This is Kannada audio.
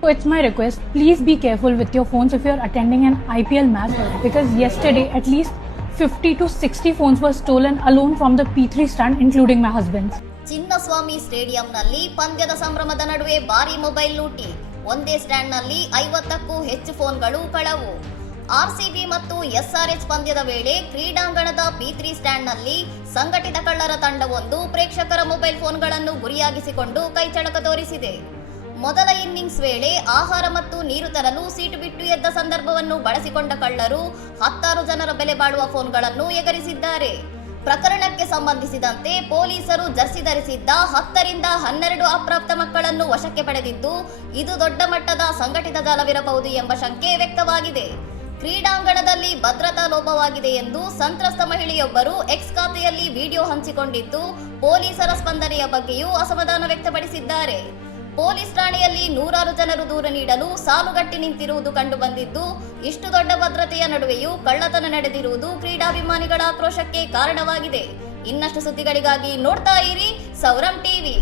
So it's my request, please be careful with your phones if you're attending an IPL match, because yesterday at least 50 to 60 phones were stolen alone from the P3 stand, including my husband's. Chinnaswamy ಸ್ಟೇಡಿಯಂನಲ್ಲಿ ಪಂದ್ಯದ ಸಂಭ್ರಮದ ನಡುವೆ ಭಾರಿ ಮೊಬೈಲ್ ಲೂಟಿ. ಒಂದೇ ಸ್ಟ್ಯಾಂಡ್ನಲ್ಲಿ 50ಕ್ಕೂ ಹೆಚ್ಚು ಫೋನ್ಗಳು ಕಳವು. ಆರ್ಸಿಬಿ ಮತ್ತು ಎಸ್ಆರ್ಎಚ್ ಪಂದ್ಯದ ವೇಳೆ ಕ್ರೀಡಾಂಗಣದ P3 ಸ್ಟ್ಯಾಂಡ್ನಲ್ಲಿ ಸಂಘಟಿತ ಕಳ್ಳರ ತಂಡವೊಂದು ಪ್ರೇಕ್ಷಕರ ಮೊಬೈಲ್ ಫೋನ್ಗಳನ್ನು ಗುರಿಯಾಗಿಸಿಕೊಂಡು ಕೈಚಳಕ ತೋರಿಸಿದೆ. ಮೊದಲ ಇನ್ನಿಂಗ್ಸ್ ವೇಳೆ ಆಹಾರ ಮತ್ತು ನೀರು ತರಲು ಸೀಟು ಬಿಟ್ಟು ಎದ್ದ ಸಂದರ್ಭವನ್ನು ಬಳಸಿಕೊಂಡ ಕಳ್ಳರು 10 ಜನರ ಬೆಲೆ ಬಾಳುವ ಫೋನ್ಗಳನ್ನು ಎಗರಿಸಿದ್ದಾರೆ. ಪ್ರಕರಣಕ್ಕೆ ಸಂಬಂಧಿಸಿದಂತೆ ಪೊಲೀಸರು ಜರ್ಸಿ ಧರಿಸಿದ್ದ 10 ರಿಂದ 12 ಅಪ್ರಾಪ್ತ ಮಕ್ಕಳನ್ನು ವಶಕ್ಕೆ ಪಡೆದಿದ್ದು, ಇದು ದೊಡ್ಡ ಮಟ್ಟದ ಸಂಘಟಿತ ಜಾಲವಿರಬಹುದು ಎಂಬ ಶಂಕೆ ವ್ಯಕ್ತವಾಗಿದೆ. ಕ್ರೀಡಾಂಗಣದಲ್ಲಿ ಭದ್ರತಾ ಲೋಪವಾಗಿದೆ ಎಂದು ಸಂತ್ರಸ್ತ ಮಹಿಳೆಯೊಬ್ಬರು ಎಕ್ಸ್ ಖಾತೆಯಲ್ಲಿ ವಿಡಿಯೋ ಹಂಚಿಕೊಂಡಿದ್ದು, ಪೊಲೀಸರ ಸ್ಪಂದನೆಯ ಬಗ್ಗೆಯೂ ಅಸಮಾಧಾನ ವ್ಯಕ್ತಪಡಿಸಿದ್ದಾರೆ. ಪೊಲೀಸ್ ಠಾಣೆಯಲ್ಲಿ 100 ಜನರು ದೂರ ನೀಡಲು ಸಾಲುಗಟ್ಟಿ ನಿಂತಿರುವುದು ಕಂಡುಬಂದಿದ್ದು, ಇಷ್ಟು ದೊಡ್ಡ ಭದ್ರತೆಯ ನಡುವೆಯೂ ಕಳ್ಳತನ ನಡೆದಿರುವುದು ಕ್ರೀಡಾಭಿಮಾನಿಗಳ ಆಕ್ರೋಶಕ್ಕೆ ಕಾರಣವಾಗಿದೆ. ಇನ್ನಷ್ಟು ಸುದ್ದಿಗಳಿಗಾಗಿ ನೋಡ್ತಾ ಇರಿ ಸೌರಂ ಟಿವಿ.